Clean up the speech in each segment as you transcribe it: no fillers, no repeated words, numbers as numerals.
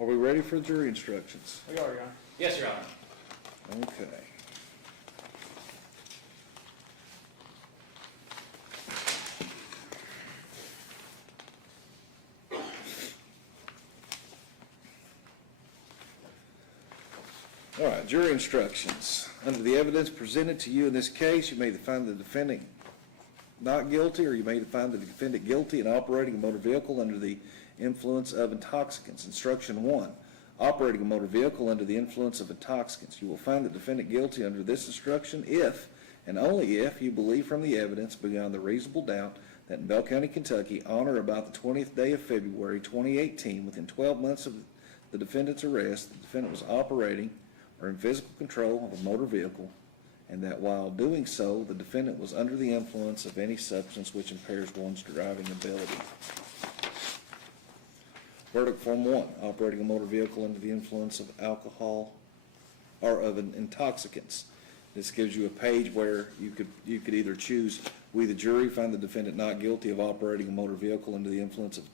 Are we ready for jury instructions? We are, Your Honor. Yes, Your Honor. Okay. All right, jury instructions. Under the evidence presented to you in this case, you may find the defendant not guilty, or you may find the defendant guilty in operating a motor vehicle under the influence of intoxicants. Instruction 1, operating a motor vehicle under the influence of intoxicants. You will find the defendant guilty under this instruction if, and only if, you believe from the evidence beyond the reasonable doubt that in Bell County, Kentucky, on or about the 20th day of February 2018, within 12 months of the defendant's arrest, the defendant was operating or in physical control of a motor vehicle, and that while doing so, the defendant was under the influence of any substance which impairs one's driving ability. Verdict Form 1, operating a motor vehicle under the influence of alcohol or of intoxicants. This gives you a page where you could either choose, we the jury find the defendant not guilty of operating a motor vehicle under the influence of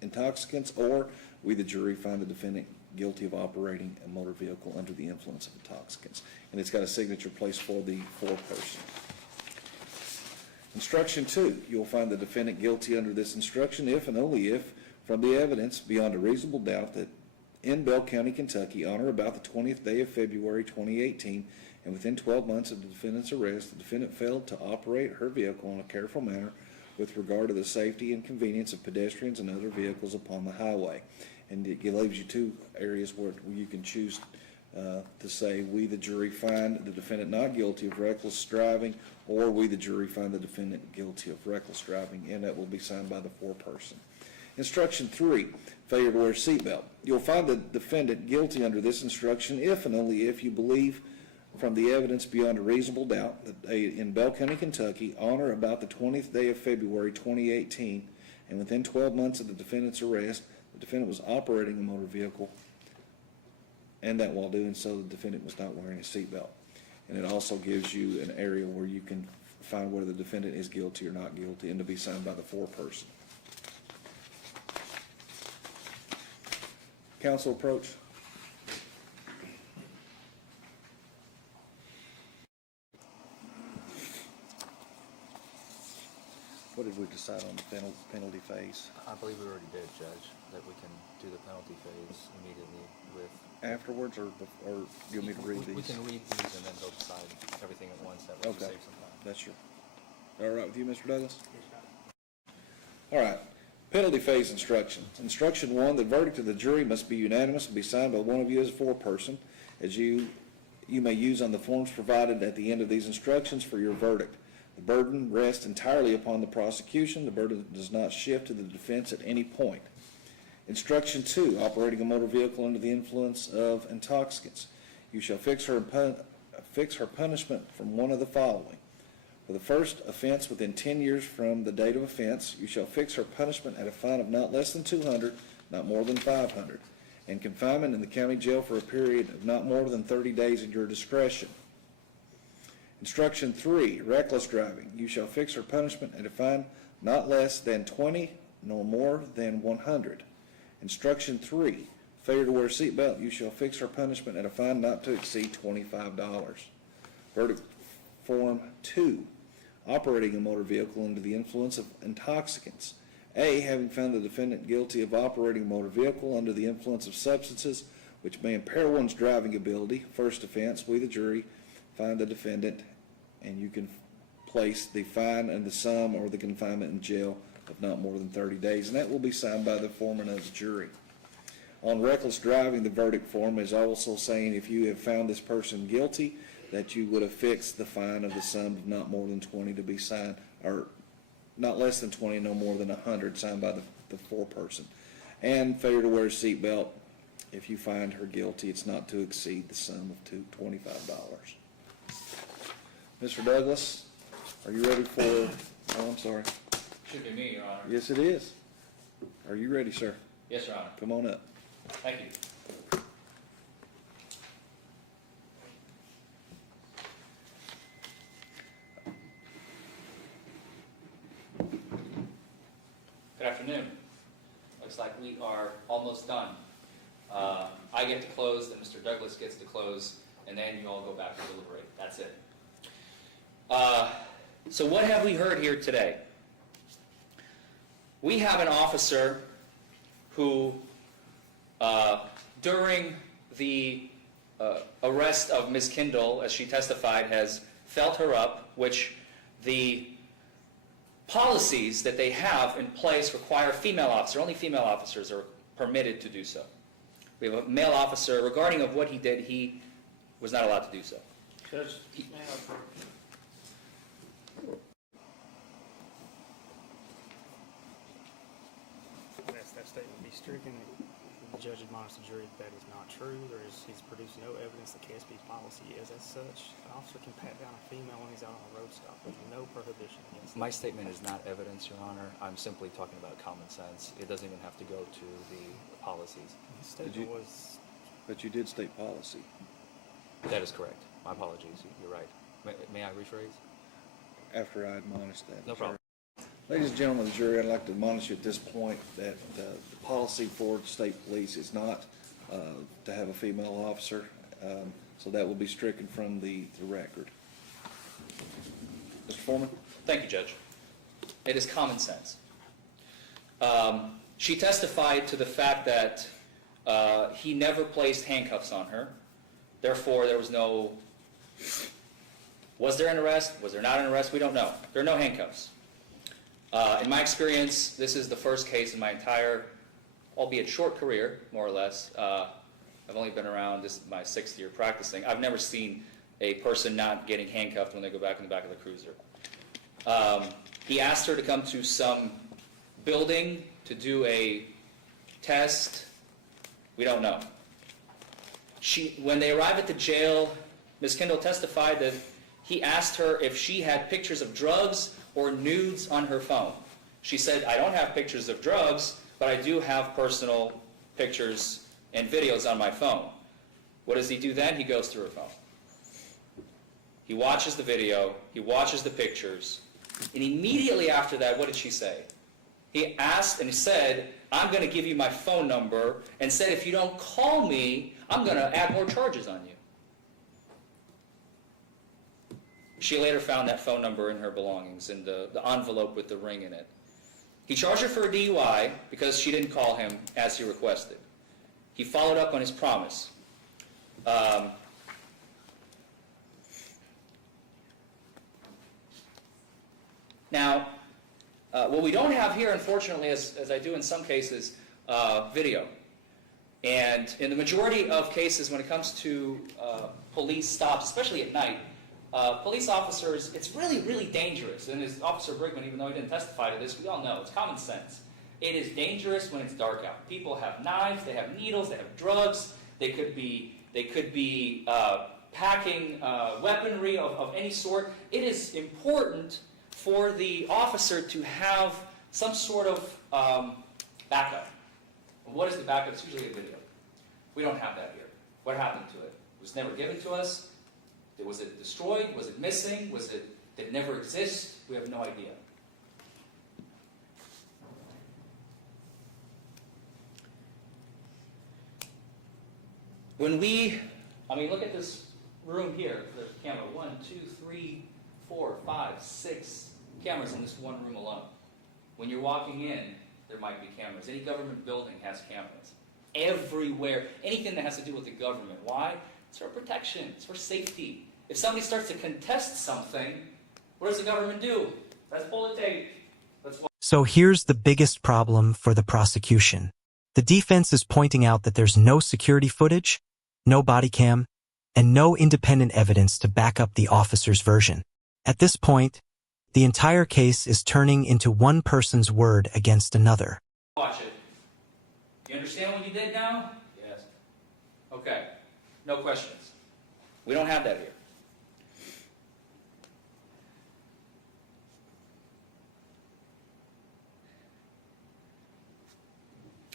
intoxicants, or we the jury find the defendant guilty of operating a motor vehicle under the influence of intoxicants. And it's got a signature place for the foreperson. Instruction 2, you'll find the defendant guilty under this instruction if and only if, from the evidence beyond a reasonable doubt that in Bell County, Kentucky, on or about the 20th day of February 2018, and within 12 months of the defendant's arrest, the defendant failed to operate her vehicle in a careful manner with regard to the safety and convenience of pedestrians and other vehicles upon the highway. And it leaves you two areas where you can choose to say, we the jury find the defendant not guilty of reckless driving, or we the jury find the defendant guilty of reckless driving, and that will be signed by the foreperson. Instruction 3, failure to wear seatbelt. You'll find the defendant guilty under this instruction if and only if you believe from the evidence beyond a reasonable doubt that in Bell County, Kentucky, on or about the 20th day of February 2018, and within 12 months of the defendant's arrest, the defendant was operating a motor vehicle, and that while doing so, the defendant was not wearing a seatbelt. And it also gives you an area where you can find whether the defendant is guilty or not guilty, and to be signed by the foreperson. Counsel approach. What did we decide on the penalty phase? I believe we already did, Judge, that we can do the penalty phase immediately with... Afterwards, or do you want me to read these? We can read these and then go decide everything at once. That way we save some time. That's your... All right with you, Mr. Douglas? All right. Penalty phase instructions. Instruction 1, the verdict of the jury must be unanimous and be signed by one of you as a foreperson, as you may use on the forms provided at the end of these instructions for your verdict. The burden rests entirely upon the prosecution. The burden does not shift to the defense at any point. Instruction 2, operating a motor vehicle under the influence of intoxicants. You shall fix her punishment from one of the following. For the first offense within 10 years from the date of offense, you shall fix her punishment at a fine of not less than $200, not more than $500, and confinement in the county jail for a period of not more than 30 days at your discretion. Instruction 3, reckless driving. You shall fix her punishment at a fine not less than 20, nor more than 100. Instruction 3, failure to wear seatbelt. You shall fix her punishment at a fine not to exceed $25. Verdict Form 2, operating a motor vehicle under the influence of intoxicants. A, having found the defendant guilty of operating a motor vehicle under the influence of substances which may impair one's driving ability. First offense, we the jury find the defendant, and you can place the fine and the sum or the confinement in jail of not more than 30 days, and that will be signed by the foreman of the jury. On reckless driving, the verdict form is also saying if you have found this person guilty, that you would have fixed the fine of the sum of not more than 20 to be signed, or not less than 20, no more than 100, signed by the foreperson. And failure to wear a seatbelt, if you find her guilty, it's not to exceed the sum of $25. Mr. Douglas, are you ready for, oh, I'm sorry. Should be me, Your Honor. Yes, it is. Are you ready, sir? Yes, Your Honor. Come on up. Thank you. Good afternoon. Looks like we are almost done. I get to close, then Mr. Douglas gets to close, and then you all go back and deliberate. That's it. So what have we heard here today? We have an officer who, during the arrest of Ms. Kindle, as she testified, has felt her up, which the policies that they have in place require female officer. Only female officers are permitted to do so. We have a male officer, regarding of what he did, he was not allowed to do so. Judge, may I ask that statement be stricken? The judge admonished the jury that is not true. He's produced no evidence that KSB's policy is as such. An officer can pat down a female when he's out on a road stop. There's no prohibition against that. My statement is not evidence, Your Honor. I'm simply talking about common sense. It doesn't even have to go to the policies. His statement was... But you did state policy. That is correct. My apologies. You're right. May I rephrase? After I admonished that. No problem. Ladies and gentlemen of the jury, I'd like to admonish you at this point that the policy for the state police is not to have a female officer, so that will be stricken from the record. Mr. Foreman? Thank you, Judge. It is common sense. She testified to the fact that he never placed handcuffs on her. Therefore, there was no... Was there an arrest? Was there not an arrest? We don't know. There are no handcuffs. In my experience, this is the first case in my entire, albeit short career, more or less. I've only been around, this is my 6th year practicing. I've never seen a person not getting handcuffed when they go back in the back of the cruiser. He asked her to come to some building to do a test. We don't know. When they arrive at the jail, Ms. Kindle testified that he asked her if she had pictures of drugs or nudes on her phone. She said, I don't have pictures of drugs, but I do have personal pictures and videos on my phone. What does he do then? He goes through her phone. He watches the video, he watches the pictures, and immediately after that, what did she say? He asked and he said, I'm going to give you my phone number, and said, if you don't call me, I'm going to add more charges on you. She later found that phone number in her belongings, in the envelope with the ring in it. He charged her for a DUI because she didn't call him as he requested. He followed up on his promise. Now, what we don't have here, unfortunately, as I do in some cases, video. And in the majority of cases, when it comes to police stops, especially at night, police officers, it's really, really dangerous. And as Officer Brigman, even though he didn't testify to this, we all know it's common sense. It is dangerous when it's dark out. People have knives, they have needles, they have drugs. They could be packing weaponry of any sort. It is important for the officer to have some sort of backup. What is the backup? It's usually a video. We don't have that here. What happened to it? It was never given to us. Was it destroyed? Was it missing? Did it never exist? We have no idea. Look at this room here. There's a camera. 1, 2, 3, 4, 5, 6 cameras in this one room alone. When you're walking in, there might be cameras. Any government building has cameras. Everywhere. Anything that has to do with the government. Why? It's for protection. It's for safety. If somebody starts to contest something, what does the government do? Let's pull the tape. So here's the biggest problem for the prosecution. The defense is pointing out that there's no security footage, no body cam, and no independent evidence to back up the officer's version. At this point, the entire case is turning into one person's word against another. Watch it. You understand what you did now? Yes. Okay. No questions. We don't have that here.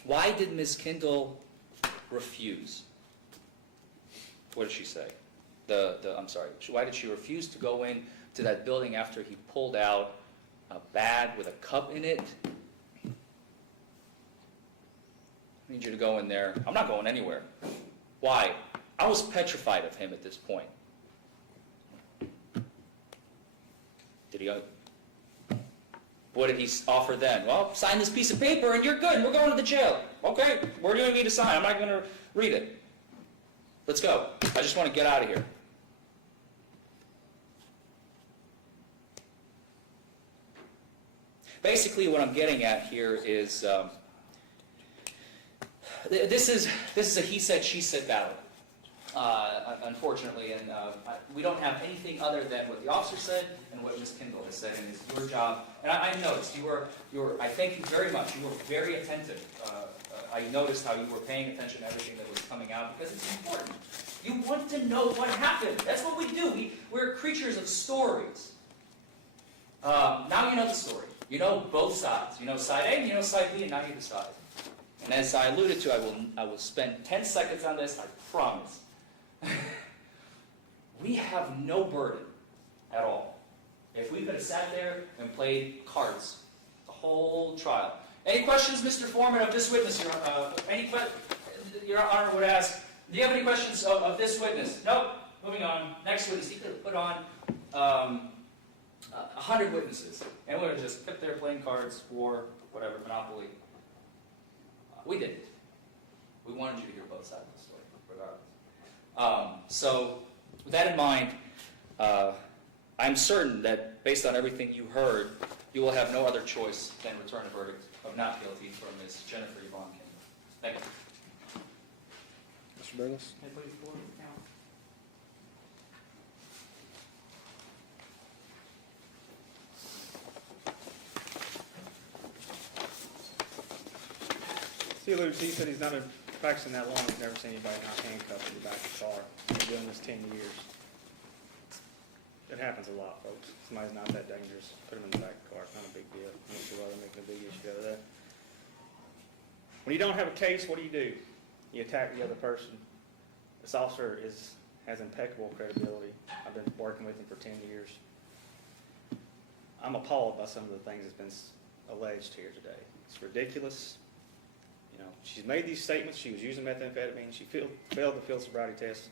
Why did Ms. Kindle refuse? What did she say? I'm sorry. Why did she refuse to go in to that building after he pulled out a bag with a cup in it? I need you to go in there. I'm not going anywhere. Why? I was petrified of him at this point. Did he? What did he offer then? Well, sign this piece of paper and you're good. We're going to the jail. Okay, where do you need to sign? I'm not going to read it. Let's go. I just want to get out of here. Basically, what I'm getting at here is this is a he said, she said battle. Unfortunately, and we don't have anything other than what the officer said and what Ms. Kendall has said, and it's your job. And I noticed you were. I thank you very much. You were very attentive. I noticed how you were paying attention to everything that was coming out because it's important. You want to know what happened. That's what we do. We're creatures of stories. Now you know the story. You know both sides. You know side A and you know side B, and now you decide. And as I alluded to, I will spend 10 seconds on this. I promise. We have no burden at all. If we could have sat there and played cards the whole trial. Any questions, Mr. Foreman, of this witness? Your Honor would ask, do you have any questions of this witness? Nope. Moving on. Next witness. He could have put on 100 witnesses. And we would have just kept there playing cards, war, whatever, Monopoly. We didn't. We wanted you to hear both sides of the story, regardless. So, with that in mind, I'm certain that based on everything you heard, you will have no other choice than return a verdict of not guilty for Ms. Jennifer Yvonne Kendall. Thank you. Mr. Douglas? Can I please forward the count? He said he's not practicing that long. He's never seen anybody not handcuffed in the back of the car. He's been doing this 10 years. It happens a lot, folks. Somebody's not that dangerous. Put him in the back of the car. It's not a big deal. I'm not sure why they're making a big issue out of that. When you don't have a case, what do? You attack the other person. This officer has impeccable credibility. I've been working with him for 10 years. I'm appalled by some of the things that's been alleged here today. It's ridiculous. You know, she's made these statements. She was using methamphetamine. She failed the field sobriety test.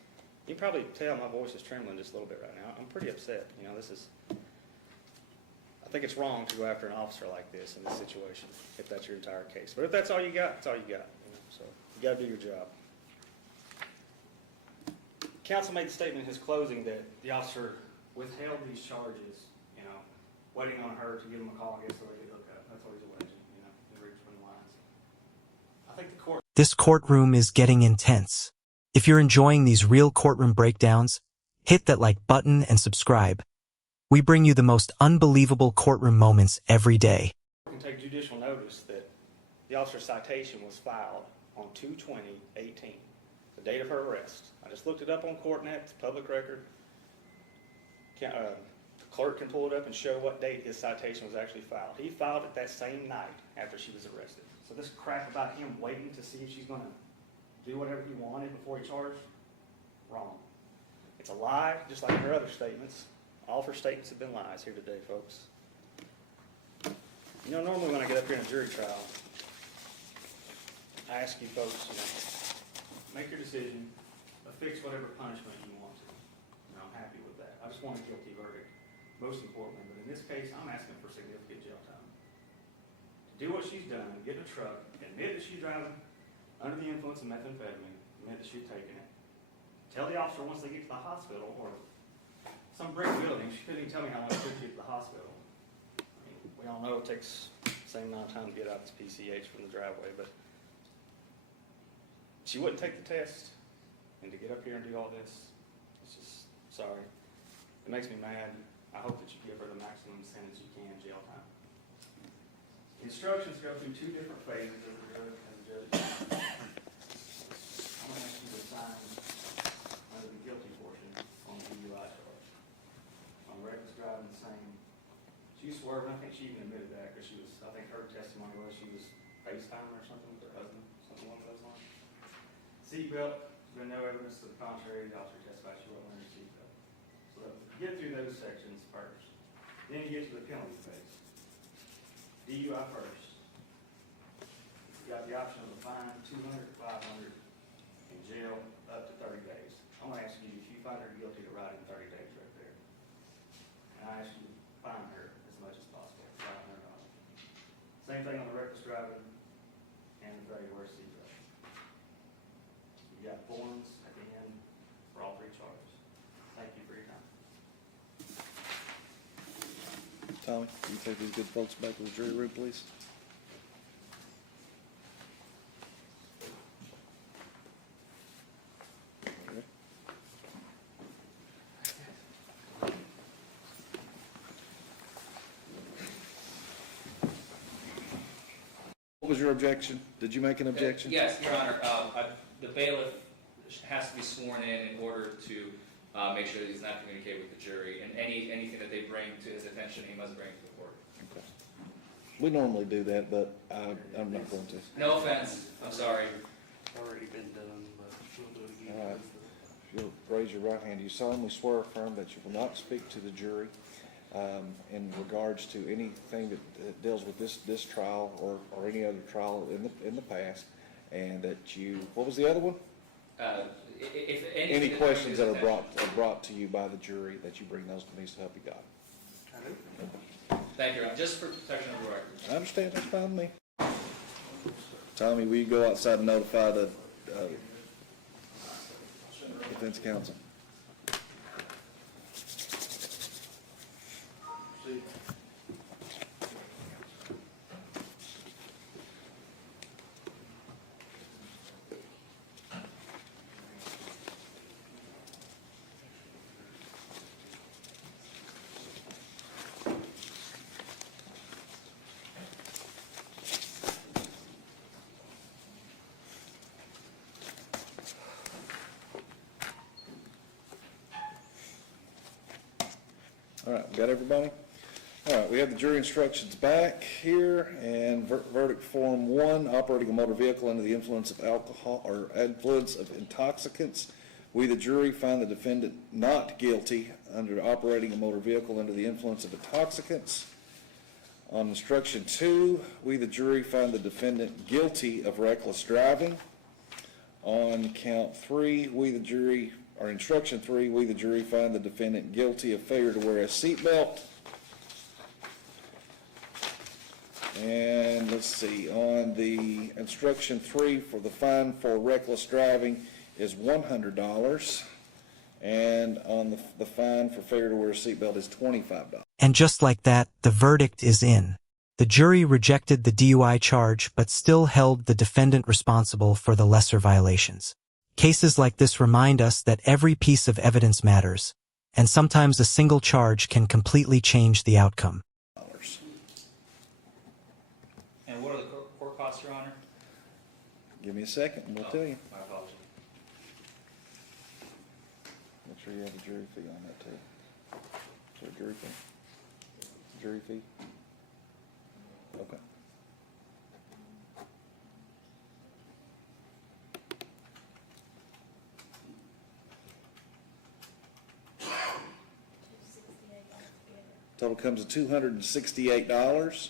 You can probably tell my voice is trembling just a little bit right now. I'm pretty upset. You know, I think it's wrong to go after an officer like this in this situation, if that's your entire case. But if that's all you got, it's all you got. You know, so you got to do your job. Counsel made the statement in his closing that the officer withheld these charges, you know, waiting on her to give him a call, I guess, so they could hook up. That's what he's alleging, you know, in reading between the lines. I think the court. This courtroom is getting intense. If you're enjoying these real courtroom breakdowns, hit that like button and subscribe. We bring you the most unbelievable courtroom moments every day. You can take judicial notice that the officer's citation was filed on 2/20/18, the date of her arrest. I just looked it up on CourtNet, it's a public record. The clerk can pull it up and show what date his citation was actually filed. He filed it that same night after she was arrested. So this crap about him waiting to see if she's going to do whatever he wanted before he charged, wrong. It's a lie, just like her other statements. All of her statements have been lies here today, folks. You know, normally when I get up here in a jury trial, I ask you folks, you know, make your decision, affix whatever punishment you want to. You know, I'm happy with that. I just want a guilty verdict, most importantly. But in this case, I'm asking for significant jail time. To do what she's done, get in a truck, admit that she's driving under the influence of methamphetamine, admit that she'd taken it. Tell the officer once they get to the hospital, or some brick building, she couldn't even tell me how much it took to get to the hospital. I mean, we all know it takes the same amount of time to get out this PCH from the driveway, but she wouldn't take the test, and to get up here and do all this, it's just, sorry. It makes me mad. I hope that you give her the maximum sentence you can, jail time. Instructions go through two different phases as a judge. I'm going to ask you to sign under the guilty portion on the DUI charge. On reckless driving, the same. She swerved, I think she even admitted that, because I think her testimony was she was FaceTiming or something with her husband, something along those lines. Seatbelt, there's been no evidence to the contrary. The officer testified she wasn't wearing a seatbelt. So get through those sections first. Then you get to the penalty phase. DUI first. You got the option of a fine, 200, 500, in jail, up to 30 days. I'm gonna ask you, if you find her guilty, to write in 30 days right there. And I ask you to fine her as much as possible, $500. Same thing on the reckless driving and the failure to wear a seatbelt. You got forms at the end for all three charges. Thank you for your time. Tommy, can you take these good folks back to the jury room, please? Okay. What was your objection? Did you make an objection? Yes, Your Honor. The bailiff has to be sworn in order to make sure that he's not communicating with the jury, and anything that they bring to his attention, he must bring to the court. Okay. We normally do that, but I'm not going to. No offense. I'm sorry. Already been done, but we'll do it again. All right. If you'll raise your right hand, you solemnly swear or affirm that you will not speak to the jury in regards to anything that deals with this trial or any other trial in the past, and that you, what was the other one? If Any questions that are brought to you by the jury, that you bring those to me, so help you God. Thank you, Your Honor. Just for protection of the record. I understand, that's fine with me. Tommy, will you go outside and notify the defense counsel? All right, we got everybody? All right, we have the jury instructions back here, and verdict form 1, operating a motor vehicle under the influence of alcohol or influence of intoxicants. We, the jury, find the defendant not guilty under operating a motor vehicle under the influence of intoxicants. On instruction 2, we, the jury, find the defendant guilty of reckless driving. On count 3, we, the jury, or instruction 3, we, the jury, find the defendant guilty of failure to wear a seatbelt. And let's see, on the instruction 3 for the fine for reckless driving is $100, and on the fine for failure to wear a seatbelt is $25. And just like that, the verdict is in. The jury rejected the DUI charge but still held the defendant responsible for the lesser violations. Cases like this remind us that every piece of evidence matters, and sometimes a single charge can completely change the outcome. And what are the court costs, Your Honor? Give me a second and we'll tell you. My apologies. Make sure you have a jury fee on that too. Is there a jury fee? Jury fee? Okay. Total comes to $268.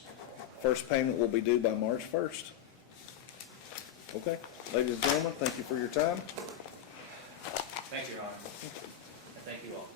First payment will be due by March 1st. Okay, ladies and gentlemen, thank you for your time. Thank you, Your Honor. And thank you all.